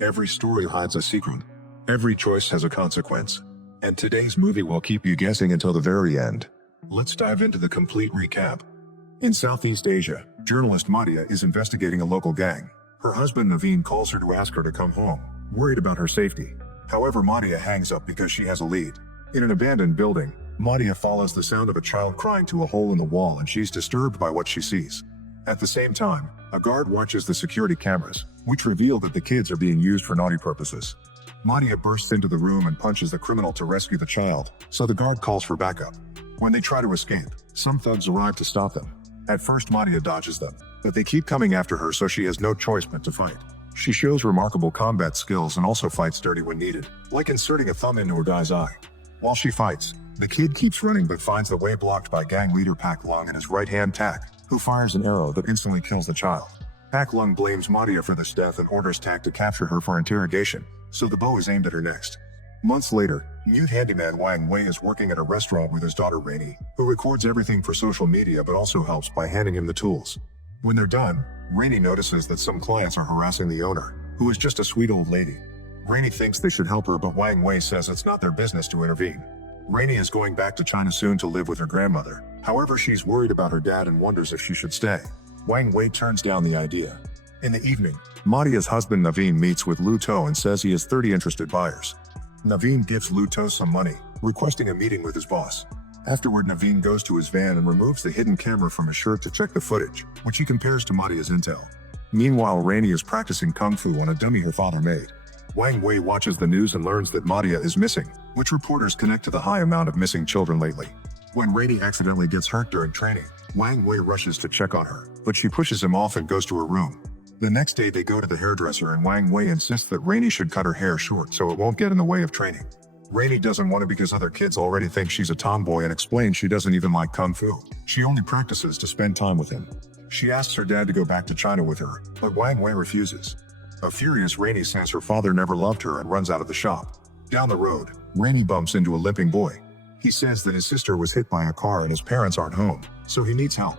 Every story hides a secret. Every choice has a consequence. And today's movie will keep you guessing until the very end. Let's dive into the complete recap. In Southeast Asia, journalist Madia is investigating a local gang. Her husband Naveen calls her to ask her to come home, worried about her safety. However, Madia hangs up because she has a lead. In an abandoned building, Madia follows the sound of a child crying to a hole in the wall and she's disturbed by what she sees. At the same time, a guard watches the security cameras, which reveal that the kids are being used for naughty purposes. Madia bursts into the room and punches the criminal to rescue the child, so the guard calls for backup. When they try to escape, some thugs arrive to stop them. At first Madia dodges them, but they keep coming after her so she has no choice but to fight. She shows remarkable combat skills and also fights dirty when needed, like inserting a thumb into a guy's eye. While she fights, the kid keeps running but finds the way blocked by gang leader Pak Lung and his right-hand Tak, who fires an arrow that instantly kills the child. Pak Lung blames Madia for this death and orders Tak to capture her for interrogation, so the bow is aimed at her next. Months later, mute handyman Wang Wei is working at a restaurant with his daughter Rainy, who records everything for social media but also helps by handing him the tools. When they're done, Rainy notices that some clients are harassing the owner, who is just a sweet old lady. Rainy thinks they should help her, but Wang Wei says it's not their business to intervene. Rainy is going back to China soon to live with her grandmother. However, she's worried about her dad and wonders if she should stay. Wang Wei turns down the idea. In the evening, Madia's husband Naveen meets with Lu To and says he has 30 interested buyers. Naveen gives Lu To some money, requesting a meeting with his boss. Afterward, Naveen goes to his van and removes the hidden camera from his shirt to check the footage, which he compares to Madia's intel. Meanwhile, Rainy is practicing kung fu on a dummy her father made. Wang Wei watches the news and learns that Madia is missing, which reporters connect to the high amount of missing children lately. When Rainy accidentally gets hurt during training, Wang Wei rushes to check on her, but she pushes him off and goes to her room. The next day they go to the hairdresser and Wang Wei insists that Rainy should cut her hair short so it won't get in the way of training. Rainy doesn't want to because other kids already think she's a tomboy and explains she doesn't even like kung fu. She only practices to spend time with him. She asks her dad to go back to China with her, but Wang Wei refuses. A furious Rainy says her father never loved her and runs out of the shop. Down the road, Rainy bumps into a limping boy. He says that his sister was hit by a car and his parents aren't home, so he needs help.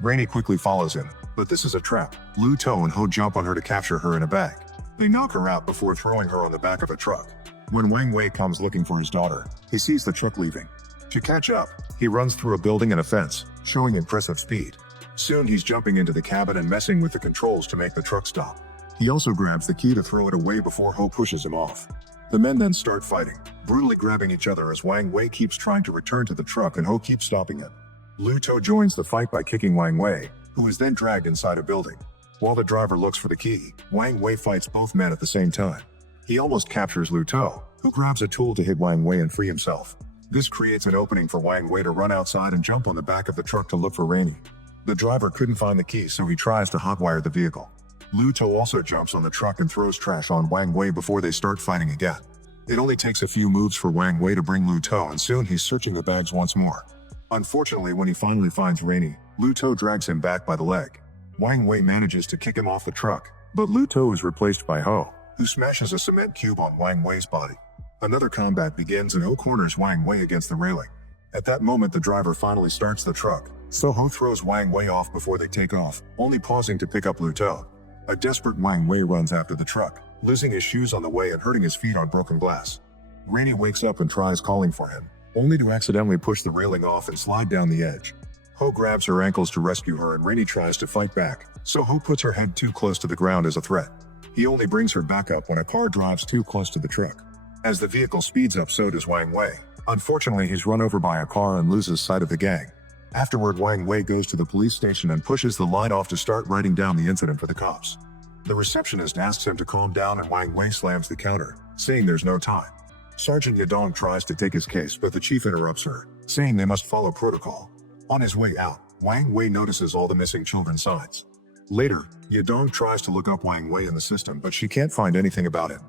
Rainy quickly follows him, but this is a trap. Lu To and Ho jump on her to capture her in a bag. They knock her out before throwing her on the back of a truck. When Wang Wei comes looking for his daughter, he sees the truck leaving. To catch up, he runs through a building and a fence, showing impressive speed. Soon he's jumping into the cabin and messing with the controls to make the truck stop. He also grabs the key to throw it away before Ho pushes him off. The men then start fighting, brutally grabbing each other as Wang Wei keeps trying to return to the truck and Ho keeps stopping him. Lu To joins the fight by kicking Wang Wei, who is then dragged inside a building. While the driver looks for the key, Wang Wei fights both men at the same time. He almost captures Lu To, who grabs a tool to hit Wang Wei and free himself. This creates an opening for Wang Wei to run outside and jump on the back of the truck to look for Rainy. The driver couldn't find the key, so he tries to hotwire the vehicle. Lu To also jumps on the truck and throws trash on Wang Wei before they start fighting again. It only takes a few moves for Wang Wei to bring Lu To, and soon he's searching the bags once more. Unfortunately, when he finally finds Rainy, Lu To drags him back by the leg. Wang Wei manages to kick him off the truck, but Lu To is replaced by Ho, who smashes a cement cube on Wang Wei's body. Another combat begins and Ho corners Wang Wei against the railing. At that moment, the driver finally starts the truck, so Ho throws Wang Wei off before they take off, only pausing to pick up Lu To. A desperate Wang Wei runs after the truck, losing his shoes on the way and hurting his feet on broken glass. Rainy wakes up and tries calling for him, only to accidentally push the railing off and slide down the edge. Ho grabs her ankles to rescue her and Rainy tries to fight back, so Ho puts her head too close to the ground as a threat. He only brings her back up when a car drives too close to the truck. As the vehicle speeds up, so does Wang Wei. Unfortunately, he's run over by a car and loses sight of the gang. Afterward, Wang Wei goes to the police station and pushes the line off to start writing down the incident for the cops. The receptionist asks him to calm down and Wang Wei slams the counter, saying there's no time. Sergeant Yadong tries to take his case, but the chief interrupts her, saying they must follow protocol. On his way out, Wang Wei notices all the missing children's signs. Later, Yadong tries to look up Wang Wei in the system, but she can't find anything about him.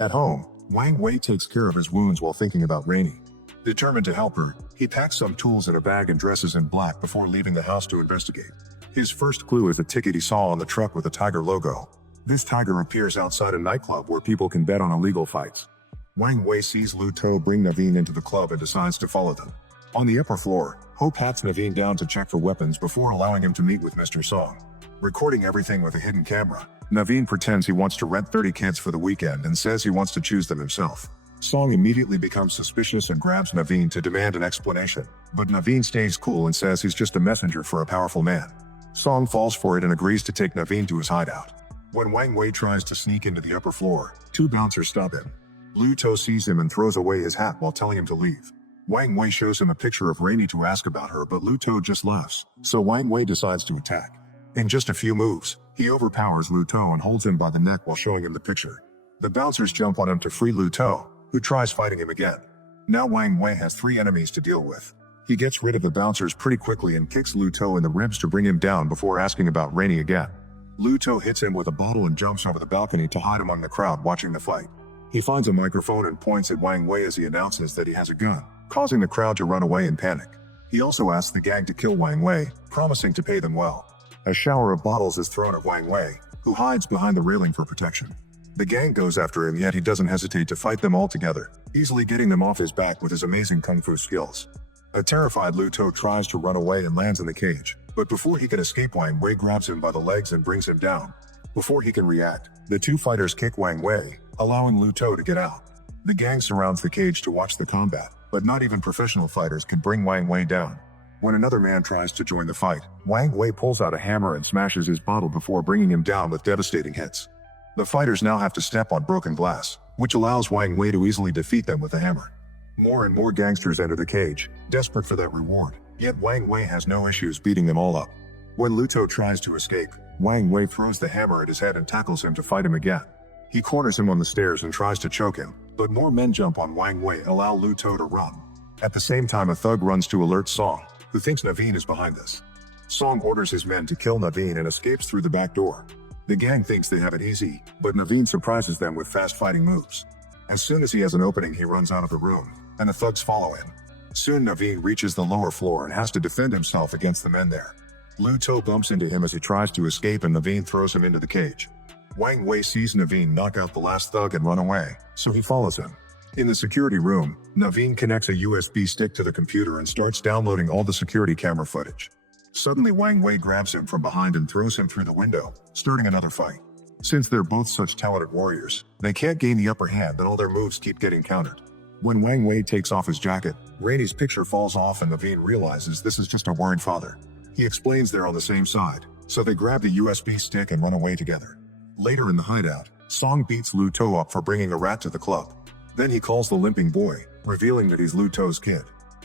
At home, Wang Wei takes care of his wounds while thinking about Rainy. Determined to help her, he packs some tools in a bag and dresses in black before leaving the house to investigate. His first clue is a ticket he saw on the truck with a tiger logo. This tiger appears outside a nightclub where people can bet on illegal fights. Wang Wei sees Lu To bring Naveen into the club and decides to follow them. On the upper floor, Ho pats Naveen down to check for weapons before allowing him to meet with Mr. Song. Recording everything with a hidden camera, Naveen pretends he wants to rent 30 kids for the weekend and says he wants to choose them himself. Song immediately becomes suspicious and grabs Naveen to demand an explanation, but Naveen stays cool and says he's just a messenger for a powerful man. Song falls for it and agrees to take Naveen to his hideout. When Wang Wei tries to sneak into the upper floor, two bouncers stop him. Lu To sees him and throws away his hat while telling him to leave. Wang Wei shows him a picture of Rainey to ask about her, but Lu To just laughs, so Wang Wei decides to attack. In just a few moves, he overpowers Lu To and holds him by the neck while showing him the picture. The bouncers jump on him to free Lu To, who tries fighting him again. Now Wang Wei has 3 enemies to deal with. He gets rid of the bouncers pretty quickly and kicks Lu To in the ribs to bring him down before asking about Rainey again. Lu To hits him with a bottle and jumps over the balcony to hide among the crowd watching the fight. He finds a microphone and points at Wang Wei as he announces that he has a gun, causing the crowd to run away in panic. He also asks the gang to kill Wang Wei, promising to pay them well. A shower of bottles is thrown at Wang Wei, who hides behind the railing for protection. The gang goes after him, yet he doesn't hesitate to fight them all together, easily getting them off his back with his amazing kung fu skills. A terrified Lu To tries to run away and lands in the cage, but before he can escape, Wang Wei grabs him by the legs and brings him down. Before he can react, the two fighters kick Wang Wei, allowing Lu To to get out. The gang surrounds the cage to watch the combat, but not even professional fighters could bring Wang Wei down. When another man tries to join the fight, Wang Wei pulls out a hammer and smashes his bottle before bringing him down with devastating hits. The fighters now have to step on broken glass, which allows Wang Wei to easily defeat them with a hammer. More and more gangsters enter the cage, desperate for that reward, yet Wang Wei has no issues beating them all up. When Lu To tries to escape, Wang Wei throws the hammer at his head and tackles him to fight him again. He corners him on the stairs and tries to choke him, but more men jump on Wang Wei and allow Lu To to run. At the same time, a thug runs to alert Song, who thinks Naveen is behind this. Song orders his men to kill Naveen and escapes through the back door. The gang thinks they have it easy, but Naveen surprises them with fast fighting moves. As soon as he has an opening, he runs out of the room, and the thugs follow him. Soon Naveen reaches the lower floor and has to defend himself against the men there. Lu To bumps into him as he tries to escape, and Naveen throws him into the cage. Wang Wei sees Naveen knock out the last thug and run away, so he follows him. In the security room, Naveen connects a USB stick to the computer and starts downloading all the security camera footage. Suddenly Wang Wei grabs him from behind and throws him through the window, starting another fight. Since they're both such talented warriors, they can't gain the upper hand and all their moves keep getting countered. When Wang Wei takes off his jacket, Rainey's picture falls off and Naveen realizes this is just a worried father. He explains they're on the same side, so they grab the USB stick and run away together. Later in the hideout, Song beats Lu To up for bringing a rat to the club. Then he calls the limping boy, revealing that he's Lu To's kid.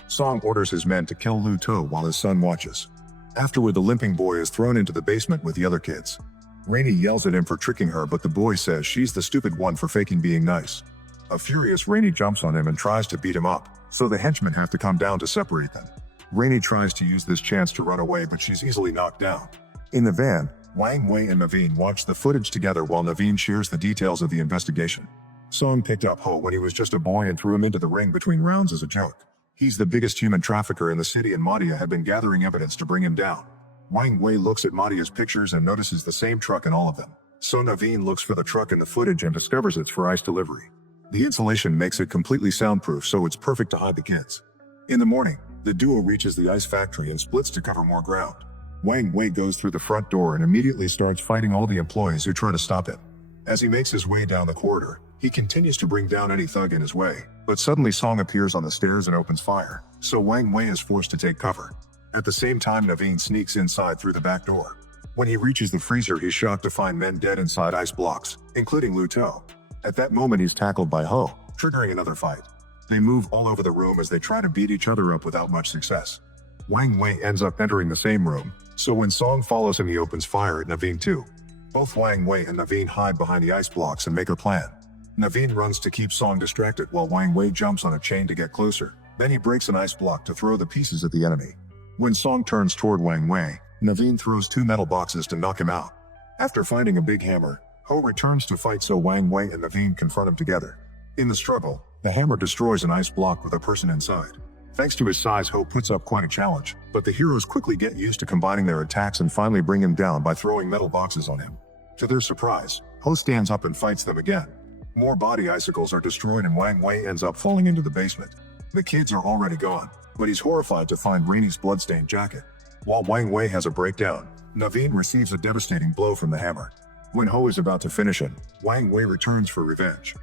Song orders his men to kill Lu To while his son watches. Afterward, the limping boy is thrown into the basement with the other kids. Rainey yells at him for tricking her, but the boy says she's the stupid one for faking being nice. A furious Rainey jumps on him and tries to beat him up, so the henchmen have to come down to separate them. Rainey tries to use this chance to run away, but she's easily knocked down. In the van, Wang Wei and Naveen watch the footage together while Naveen shares the details of the investigation. Song picked up Ho when he was just a boy and threw him into the ring between rounds as a joke. He's the biggest human trafficker in the city, and Madia had been gathering evidence to bring him down. Wang Wei looks at Madia's pictures and notices the same truck in all of them. So Naveen looks for the truck in the footage and discovers it's for ice delivery. The insulation makes it completely soundproof, so it's perfect to hide the kids. In the morning, the duo reaches the ice factory and splits to cover more ground. Wang Wei goes through the front door and immediately starts fighting all the employees who try to stop him. As he makes his way down the corridor, he continues to bring down any thug in his way, but suddenly Song appears on the stairs and opens fire, so Wang Wei is forced to take cover. At the same time, Naveen sneaks inside through the back door. When he reaches the freezer, he's shocked to find men dead inside ice blocks, including Lu To. At that moment, he's tackled by Ho, triggering another fight. They move all over the room as they try to beat each other up without much success. Wang Wei ends up entering the same room, so when Song follows him, he opens fire at Naveen too. Both Wang Wei and Naveen hide behind the ice blocks and make a plan. Naveen runs to keep Song distracted while Wang Wei jumps on a chain to get closer. Then he breaks an ice block to throw the pieces at the enemy. When Song turns toward Wang Wei, Naveen throws 2 metal boxes to knock him out. After finding a big hammer, Ho returns to fight, so Wang Wei and Naveen confront him together. In the struggle, the hammer destroys an ice block with a person inside. Thanks to his size, Ho puts up quite a challenge, but the heroes quickly get used to combining their attacks and finally bring him down by throwing metal boxes on him. To their surprise, Ho stands up and fights them again. More body icicles are destroyed and Wang Wei ends up falling into the basement. The kids are already gone. but he's horrified to find Rainey's bloodstained jacket. While Wang Wei has a breakdown, Naveen receives a devastating blow from the hammer. When Ho is about to finish him, Wang Wei returns for revenge.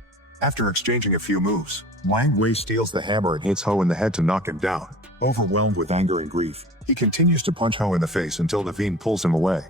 After exchanging a few moves, Wang Wei steals the hammer and hits Ho in the head to knock him down. Overwhelmed with anger and grief, he continues to punch Ho in the face until Naveen pulls him away.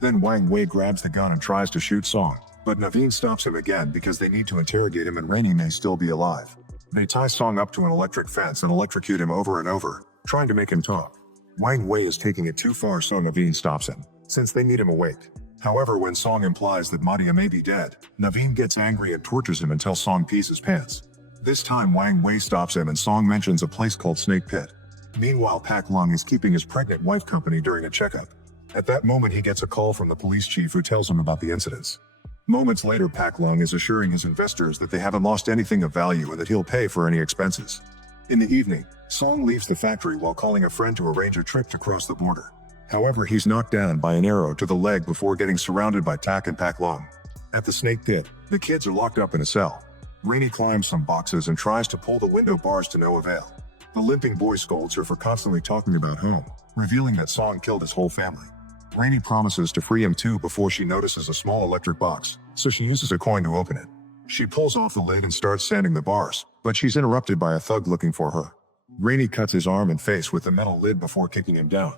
Then Wang Wei grabs the gun and tries to shoot Song, but Naveen stops him again because they need to interrogate him and Rainey may still be alive. They tie Song up to an electric fence and electrocute him over and over, trying to make him talk. Wang Wei is taking it too far, so Naveen stops him, since they need him awake. However, when Song implies that Madia may be dead, Naveen gets angry and tortures him until Song pees his pants. This time Wang Wei stops him and Song mentions a place called Snake Pit. Meanwhile, Pak Lung is keeping his pregnant wife company during a checkup. At that moment he gets a call from the police chief who tells him about the incidents. Moments later, Pak Lung is assuring his investors that they haven't lost anything of value and that he'll pay for any expenses. In the evening, Song leaves the factory while calling a friend to arrange a trip to cross the border. However, he's knocked down by an arrow to the leg before getting surrounded by Tak and Pak Lung. At the Snake Pit, the kids are locked up in a cell. Rainey climbs some boxes and tries to pull the window bars to no avail. The limping boy scolds her for constantly talking about home, revealing that Song killed his whole family. Rainey promises to free him too before she notices a small electric box, so she uses a coin to open it. She pulls off the lid and starts sanding the bars, but she's interrupted by a thug looking for her. Rainey cuts his arm and face with the metal lid before kicking him down.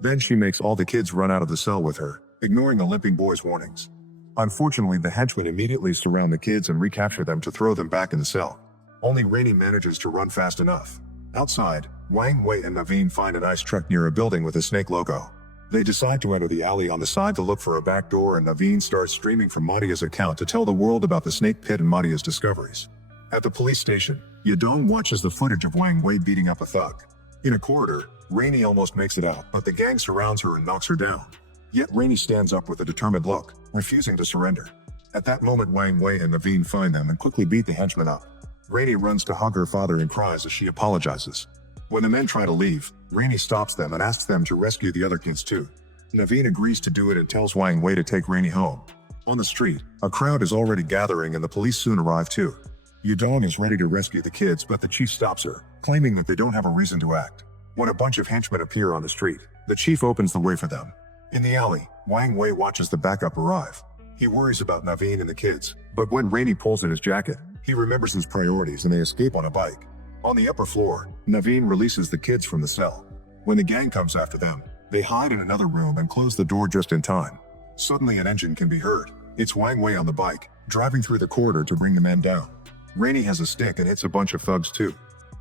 Then she makes all the kids run out of the cell with her, ignoring the limping boy's warnings. Unfortunately, the henchmen immediately surround the kids and recapture them to throw them back in the cell. Only Rainey manages to run fast enough. Outside, Wang Wei and Naveen find an ice truck near a building with a snake logo. They decide to enter the alley on the side to look for a back door, and Naveen starts streaming from Madia's account to tell the world about the snake pit and Madia's discoveries. At the police station, Yadong watches the footage of Wang Wei beating up a thug. In a corridor, Rainey almost makes it out, but the gang surrounds her and knocks her down. Yet Rainey stands up with a determined look, refusing to surrender. At that moment, Wang Wei and Naveen find them and quickly beat the henchmen up. Rainey runs to hug her father and cries as she apologizes. When the men try to leave, Rainey stops them and asks them to rescue the other kids too. Naveen agrees to do it and tells Wang Wei to take Rainey home. On the street, a crowd is already gathering and the police soon arrive too. Yudong is ready to rescue the kids, but the chief stops her, claiming that they don't have a reason to act. When a bunch of henchmen appear on the street, the chief opens the way for them. In the alley, Wang Wei watches the backup arrive. He worries about Naveen and the kids, but when Rainey pulls at his jacket, he remembers his priorities and they escape on a bike. On the upper floor, Naveen releases the kids from the cell. When the gang comes after them, they hide in another room and close the door just in time. Suddenly an engine can be heard. It's Wang Wei on the bike, driving through the corridor to bring the men down. Rainey has a stick and hits a bunch of thugs too.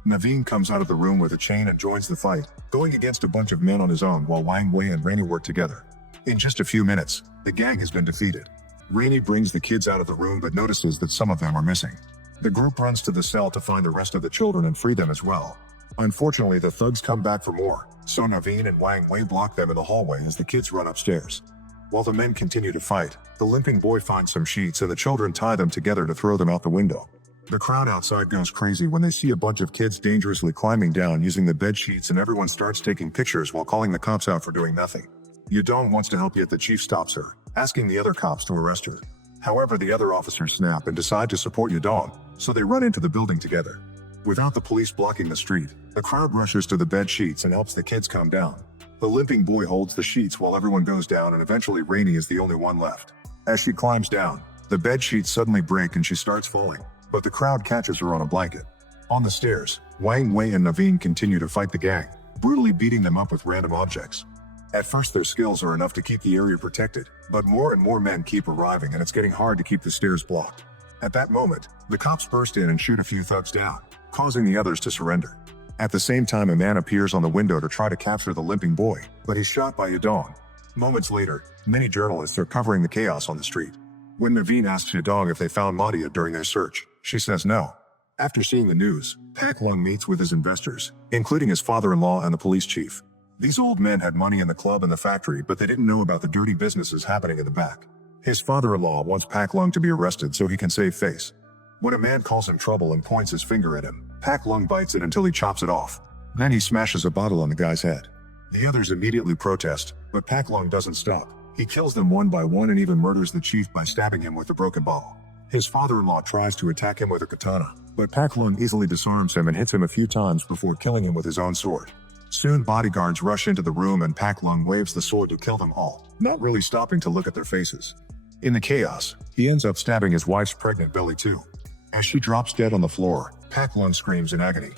Naveen comes out of the room with a chain and joins the fight, going against a bunch of men on his own while Wang Wei and Rainey work together. In just a few minutes, the gang has been defeated. Rainey brings the kids out of the room but notices that some of them are missing. The group runs to the cell to find the rest of the children and free them as well. Unfortunately, the thugs come back for more, so Naveen and Wang Wei block them in the hallway as the kids run upstairs. While the men continue to fight, the limping boy finds some sheets and the children tie them together to throw them out the window. The crowd outside goes crazy when they see a bunch of kids dangerously climbing down using the bed sheets, and everyone starts taking pictures while calling the cops out for doing nothing. Yudong wants to help, yet the chief stops her, asking the other cops to arrest her. However, the other officers snap and decide to support Yudong, so they run into the building together. Without the police blocking the street, the crowd rushes to the bed sheets and helps the kids calm down. The limping boy holds the sheets while everyone goes down, and eventually Rainey is the only one left. As she climbs down, the bed sheets suddenly break and she starts falling, but the crowd catches her on a blanket. On the stairs, Wang Wei and Naveen continue to fight the gang, brutally beating them up with random objects. At first their skills are enough to keep the area protected, but more and more men keep arriving and it's getting hard to keep the stairs blocked. At that moment, the cops burst in and shoot a few thugs down, causing the others to surrender. At the same time, a man appears on the window to try to capture the limping boy, but he's shot by Yudong. Moments later, many journalists are covering the chaos on the street. When Naveen asks Yudong if they found Madia during their search, she says no. After seeing the news, Pak Lung meets with his investors, including his father-in-law and the police chief. These old men had money in the club and the factory, but they didn't know about the dirty businesses happening in the back. His father-in-law wants Pak Lung to be arrested so he can save face. When a man calls him trouble and points his finger at him, Pak Lung bites it until he chops it off. Then he smashes a bottle on the guy's head. The others immediately protest, but Pak Lung doesn't stop. He kills them one by one and even murders the chief by stabbing him with the broken bottle. His father-in-law tries to attack him with a katana, but Pak Lung easily disarms him and hits him a few times before killing him with his own sword. Soon bodyguards rush into the room and Pak Lung waves the sword to kill them all, not really stopping to look at their faces. In the chaos, he ends up stabbing his wife's pregnant belly too. As she drops dead on the floor, Pak Lung screams in agony.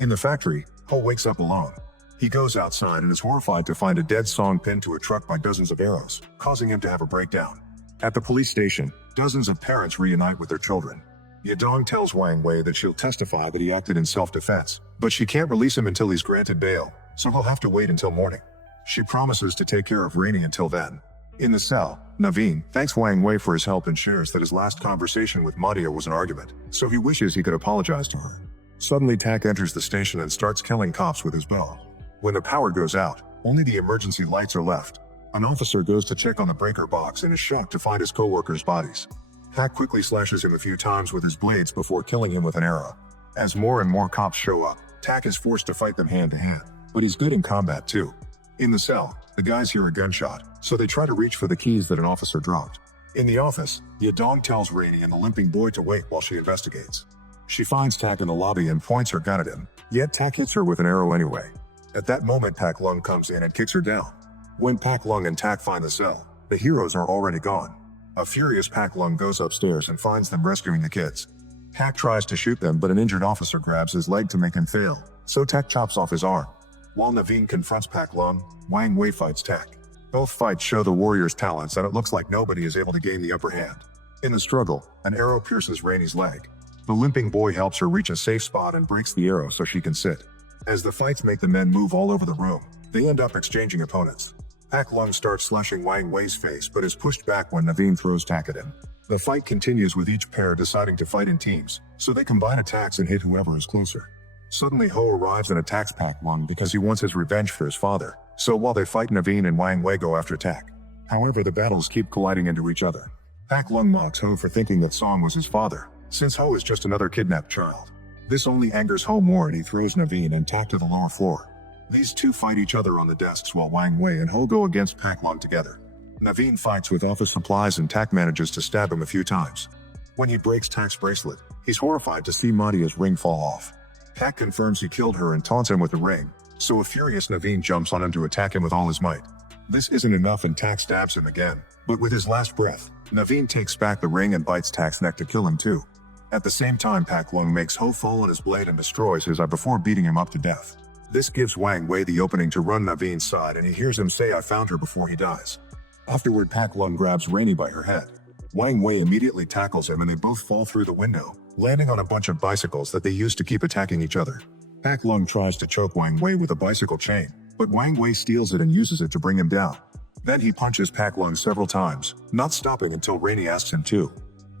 In the factory, Ho wakes up alone. He goes outside and is horrified to find a dead Song pinned to a truck by dozens of arrows, causing him to have a breakdown. At the police station, dozens of parents reunite with their children. Yadong tells Wang Wei that she'll testify that he acted in self-defense, but she can't release him until he's granted bail, so he'll have to wait until morning. She promises to take care of Rainey until then. In the cell, Naveen thanks Wang Wei for his help and shares that his last conversation with Madia was an argument, so he wishes he could apologize to her. Suddenly Tak enters the station and starts killing cops with his bow. When the power goes out, only the emergency lights are left. An officer goes to check on the breaker box and is shocked to find his co-workers' bodies. Tak quickly slashes him a few times with his blades before killing him with an arrow. As more and more cops show up, Tak is forced to fight them hand to hand, but he's good in combat too. In the cell, the guys hear a gunshot, so they try to reach for the keys that an officer dropped. In the office, Yadong tells Rainey and the limping boy to wait while she investigates. She finds Tak in the lobby and points her gun at him, yet Tak hits her with an arrow anyway. At that moment Pak Lung comes in and kicks her down. When Pak Lung and Tak find the cell, the heroes are already gone. A furious Pak Lung goes upstairs and finds them rescuing the kids. Tak tries to shoot them but an injured officer grabs his leg to make him fail, so Tak chops off his arm. While Naveen confronts Pak Lung, Wang Wei fights Tak. Both fights show the warrior's talents and it looks like nobody is able to gain the upper hand. In the struggle, an arrow pierces Rainey's leg. The limping boy helps her reach a safe spot and breaks the arrow so she can sit. As the fights make the men move all over the room, they end up exchanging opponents. Pak Lung starts slashing Wang Wei's face but is pushed back when Naveen throws Tak at him. The fight continues with each pair deciding to fight in teams, so they combine attacks and hit whoever is closer. Suddenly Ho arrives and attacks Pak Lung because he wants his revenge for his father, so while they fight Naveen and Wang Wei go after Tak. However, the battles keep colliding into each other. Pak Lung mocks Ho for thinking that Song was his father, since Ho is just another kidnapped child. This only angers Ho more and he throws Naveen and Tak to the lower floor. These two fight each other on the desks while Wang Wei and Ho go against Pak Lung together. Naveen fights with office supplies and Tak manages to stab him a few times. When he breaks Tak's bracelet, he's horrified to see Madia's ring fall off. Tak confirms he killed her and taunts him with the ring, so a furious Naveen jumps on him to attack him with all his might. This isn't enough and Tak stabs him again, but with his last breath, Naveen takes back the ring and bites Tak's neck to kill him too. At the same time Pak Lung makes Ho fall on his blade and destroys his eye before beating him up to death. This gives Wang Wei the opening to run Naveen's side and he hears him say "I found her" before he dies. Afterward Pak Lung grabs Rainey by her head. Wang Wei immediately tackles him and they both fall through the window, landing on a bunch of bicycles that they use to keep attacking each other. Pak Lung tries to choke Wang Wei with a bicycle chain, but Wang Wei steals it and uses it to bring him down. Then he punches Pak Lung several times, not stopping until Rainey asks him to.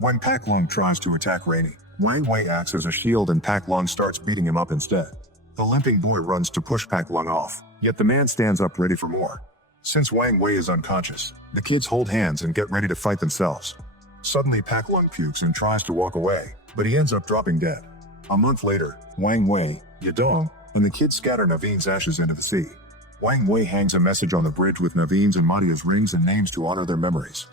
When Pak Lung tries to attack Rainey, Wang Wei acts as a shield and Pak Lung starts beating him up instead. The limping boy runs to push Pak Lung off, yet the man stands up ready for more. Since Wang Wei is unconscious, the kids hold hands and get ready to fight themselves. Suddenly Pak Lung pukes and tries to walk away, but he ends up dropping dead. A month later, Wang Wei, Yadong, and the kids scatter Naveen's ashes into the sea. Wang Wei hangs a message on the bridge with Naveen's and Madia's rings and names to honor their memories.